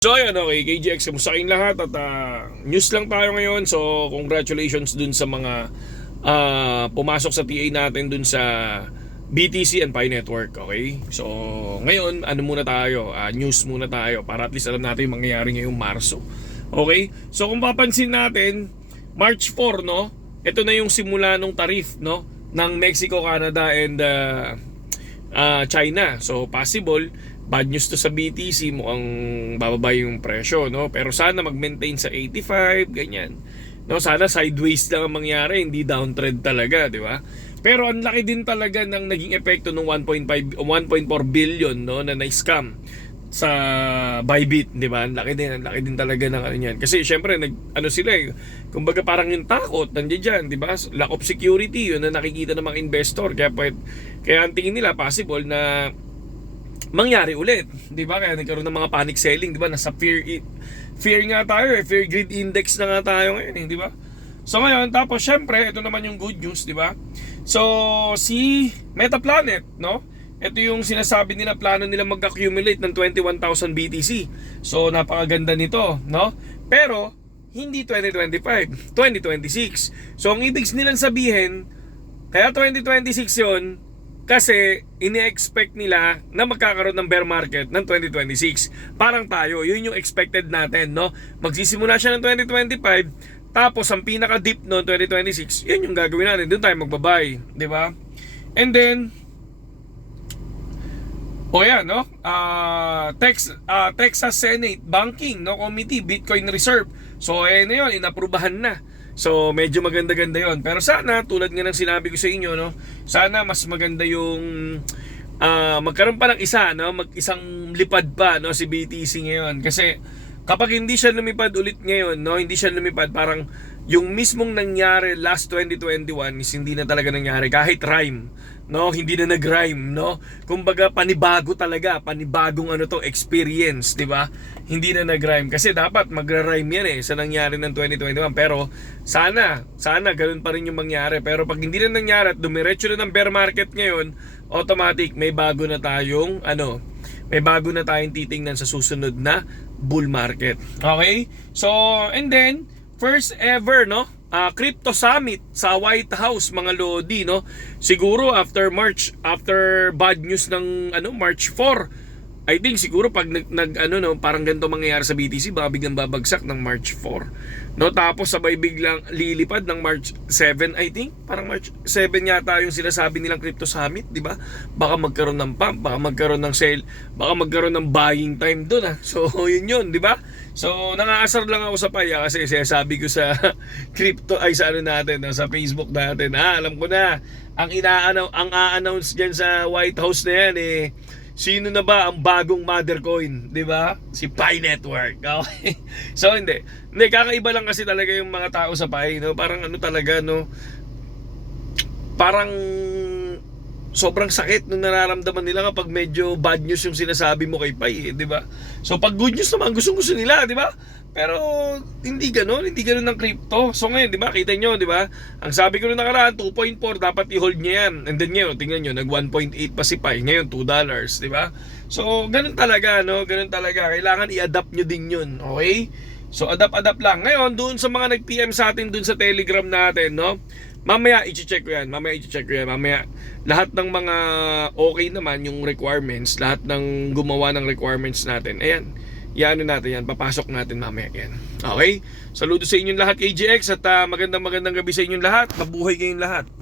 So ayun, okay, KGX, kumusta kayong lahat at news lang tayo ngayon. So congratulations dun sa mga pumasok sa TA natin dun sa BTC and Pi Network, okay? So ngayon, ano muna tayo, news muna tayo para at least alam natin yung mangyayari ngayong Marso. Okay? So kung papansin natin, March 4, no? Ito na yung simula ng tarif, no? Ng Mexico, Canada and China. So possible bad news to sa BTC, mukhang bababa yung presyo, no? Pero sana mag-maintain sa 85, ganyan. No, sana sideways lang ang mangyari, hindi downtrend talaga, di ba? Pero ang laki din talaga ng naging epekto ng 1.4 billion, no, na na-scam sa Bybit, di ba? Ang laki din talaga ng ano niyan. Kasi syempre sila kumbaga parang yung takot nandiyan diyan, di ba? Lack of security, yun na nakikita ng mga investor. Kaya ang tingin nila possible na mangyari ulit, di ba? Kaya nagkaroon ng mga panic selling, di ba? Nasa fear nga tayo, fear greed index na nga tayo ngayon, di ba? So ngayon, tapos syempre, ito naman yung good news, di ba? So si Metaplanet, no? Ito yung sinasabi nila, plano nila mag-accumulate ng 21,000 BTC. So napakaganda nito, no? Pero hindi 2025, 2026. So ang ibig nilang sabihin, kaya 2026 yon kasi ini-expect nila na magkakaroon ng bear market ng 2026. Parang tayo, yun yung expected natin, no? Magsisimula siya ng 2025, tapos ang pinaka-dip no 2026, yun yung gagawin natin. Doon tayo magbabay, di ba? And then, no? Texas Senate Banking, no, Committee, Bitcoin Reserve. So, na yun, inaprubahan na. So medyo maganda-ganda yon. Pero sana, tulad nga ng sinabi ko sa inyo, no, sana mas maganda yung magkaroon pa ng isa, no, isang lipad pa, no, si BTC ngayon. Kasi kapag hindi siya lumipad ulit ngayon, no, hindi siya lumipad, parang yung mismong nangyari last 2021 is hindi na talaga nangyari kahit rhyme, no, hindi na nag-rhyme, no. Kumbaga panibagong experience, 'di ba? Hindi na nag-rhyme kasi dapat magra-rhyme yan sa nangyari ng 2021. Pero sana ganoon pa rin yung mangyari. Pero pag hindi na nangyari at dumiretso na ng bear market ngayon, automatic may bago na tayong titingnan sa susunod na bull market. Okay? So, and then first ever, no, crypto summit sa White House, mga lodi, no. Siguro after bad news ng March 4, I think siguro pag parang ganito mangyayari sa BTC, baka biglang babagsak ng March 4, no. Tapos sabay biglang lilipad ng March 7, I think. Parang March 7 yata yung sinasabi nilang crypto summit, di ba? Baka magkaroon ng pump, baka magkaroon ng sale, baka magkaroon ng buying time doon, So yun, di ba? So nangaasar lang ako sa paya kasi sinasabi ko sa crypto sa sa Facebook natin. Alam ko na ang a-announce diyan sa White House na yan sino na ba ang bagong mother coin, 'di ba? Si Pi Network. Okay. So hindi kakaiba lang kasi talaga yung mga tao sa Pi, no? Parang talaga, no? Parang sobrang sakit nung nararamdaman nila kapag medyo bad news yung sinasabi mo kay Pi, di ba? So pag good news naman, gusto nila, di ba? Pero hindi ganoon ng crypto. So ngayon, di ba, kita nyo, di ba? Ang sabi ko nung nakaraan, 2.4 dapat i-hold niya yan. And then ngayon, tingnan nyo, nag 1.8 pa si Pi. Ngayon, $2, di ba? So ganun talaga, no? Ganun talaga. Kailangan i-adapt nyo din yun, okay? So adapt lang. Ngayon, doon sa mga nag-PM sa atin doon sa Telegram natin, no? Mamaya i-check ko yan. Mamaya lahat ng mga okay naman yung requirements, lahat ng gumawa ng requirements natin. Ayan. Natin yan. Papasok natin mamaya yan. Okay? Saludo sa inyong lahat, KGX, at magandang gabi sa inyong lahat. Mabuhay kayong lahat.